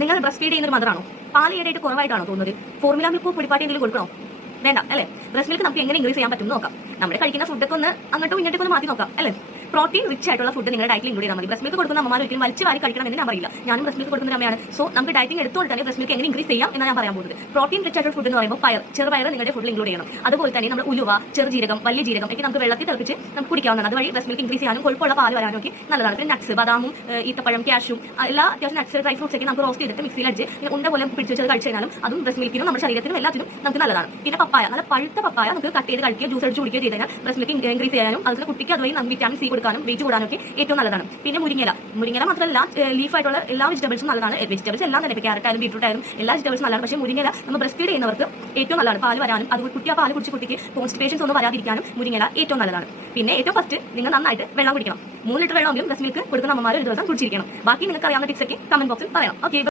നിങ്ങൾ breast feed ചെയ്യുന്ന ഒരു മദറാണോ? പാല് ഈടായിട്ട് കുറവായിട്ടാണോ തോന്നുന്നത്? ഫോർമുല മിൽക്ക് പൊടിപ്പാട്ടിയെങ്കിലും കൊടുക്കണോ? വേണ്ട അല്ലേ? ബ്രസ്റ്റ് മിൽക്ക് നമുക്ക് എങ്ങനെ ഇൻക്രീസ് ചെയ്യാൻ പറ്റും നോക്കാം. നമ്മുടെ കഴിക്കുന്ന ഫുഡൊക്കെ ഒന്ന് അങ്ങോട്ടും ഇങ്ങോട്ടും ഒന്ന് മാറ്റി നോക്കാം അല്ലേ? പ്രോട്ടീൻ റിച്ച് ആയിട്ടുള്ള ഫുഡ് നിങ്ങളുടെ ഡയറ്റിൽ ഇൻക്ലൂഡ് ചെയ്താൽ മതി. ബ്രസ്റ്റ് മിൽക്ക് കൊടുക്കുന്ന അമ്മമാർ ഒരിക്കലും വലിച്ചു വാരി കഴിക്കണമെന്ന് ഞാൻ പറയില്ല. ഞാനും ബ്രസ്റ്റ് മിൽക്ക് കൊടുക്കുന്ന അമ്മയാണ്. സോ നമുക്ക് ഡയറ്റിംഗ് എടുത്തുകൊണ്ട് തന്നെ ബ്രസ്റ്റ് മിൽക്ക് എങ്ങനെ ഇൻക്രീസ് ചെയ്യാം എന്നാണ് ഞാൻ പറയാൻ പോകുന്നത്. പ്രോട്ടീൻ റിച്ച് ആയിട്ടുള്ള ഫുഡ് എന്ന് പറയുമ്പോൾ ചെറുപയർ നിങ്ങളുടെ ഫുഡിൽ ഇൻക്ലൂഡ് ചെയ്യണം. അതുപോലെ തന്നെ നമ്മൾ ഉലുവ, ചെറുജീരകം, വലിയ ജീരകം ഒക്കെ നമുക്ക് വെള്ളത്തിൽ തിളപ്പിച്ച് നമുക്ക് കുടിക്കാവുന്നതാണ്. അതുവഴി ബ്രസ്റ്റ് മിൽക്ക് ഇൻക്രീസ് ചെയ്യാനും കൊഴുപ്പുള്ള പാല് വരാനും ഒക്കെ നല്ലതാണ്. പിന്നെ നട്ട്സ്, ബദാമും ഈത്തപ്പഴം, ക്യാഷും എല്ലാ അത്യാവശ്യം നട്ട്സ്, ഡ്രൈ ഫ്രൂട്ട്സ് ഒക്കെ നമുക്ക് റോസ്റ്റ് ചെയ്തിട്ട് മിക്സിയിൽ അടിച്ച് ഉണ്ട പോലെ പിടിച്ച് വെച്ചത് കഴിച്ചു കഴിഞ്ഞാലും അതും ബ്രസ്റ്റ് മിൽക്കിനും നമ്മുടെ ശരീരത്തിനും എല്ലാത്തിനും നമുക്ക് നല്ലതാണ്. പിന്നെ പപ്പായ, നല്ല പഴുത്ത പപ്പായ നമുക്ക് കട്ട് ചെയ്ത് കഴിക്കുക, ജ്യൂസ് അടിച്ച് കുടിക്കുക ചെയ്ത് കഴിഞ്ഞാൽ ബ്രസ്റ്റ് മിൽക്ക് ഇൻക്രീസ് ചെയ്യാനും അതുപോലെ കുട്ടിക്ക് അതുവഴി നമുക്ക് വിറ്റാമിൻ സി കൊടുക്കാനും വെയിറ്റ് കൂടാനൊക്കെ ഏറ്റവും നല്ലതാണ്. പിന്നെ മുരിങ്ങല മാത്രമല്ല ലീഫ് ആയിട്ടുള്ള എല്ലാ വെജിറ്റബിൾസും നല്ലതാണ്. വെജിറ്റബിൾസ് എല്ലാം തന്നെ ക്യാരറ്റ് ആയാലും ബീട്രൂട്ട് ആയാലും എല്ലാ വെജിറ്റബിൾസും നല്ലതാണ്. പക്ഷേ മുരിങ്ങല നമ്മൾ ബ്രസ്റ്റ് ഫീഡ് ചെയ്യുന്നവർക്ക് ഏറ്റവും നല്ലതാണ്. പാല് വരാനും അതുപോലെ കുട്ടി ആ പാല് കുടിച്ച് കുട്ടിക്ക് കോൺസ്റ്റിപ്പേഷൻസ് ഒന്നും വരാതിരിക്കാനും മുരിങ്ങല ഏറ്റവും നല്ലതാണ്. പിന്നെ ഏറ്റവും ഫസ്റ്റ് നിങ്ങൾ നന്നായിട്ട് വെള്ളം കുടിക്കണം. 3 ലിറ്റർ വെള്ളമെങ്കിലും ബ്രസ്റ്റ് മിൽക്ക് കൊടുക്കുന്ന അമ്മമാർ ഒരു ദിവസം കുടിച്ചിരിക്കണം. ബാക്കി നിങ്ങൾക്ക് അറിയാവുന്ന ടിപ്സ് ഒക്കെ കമന്റ് ബോക്സിൽ പറയാം. ഓക്കെ.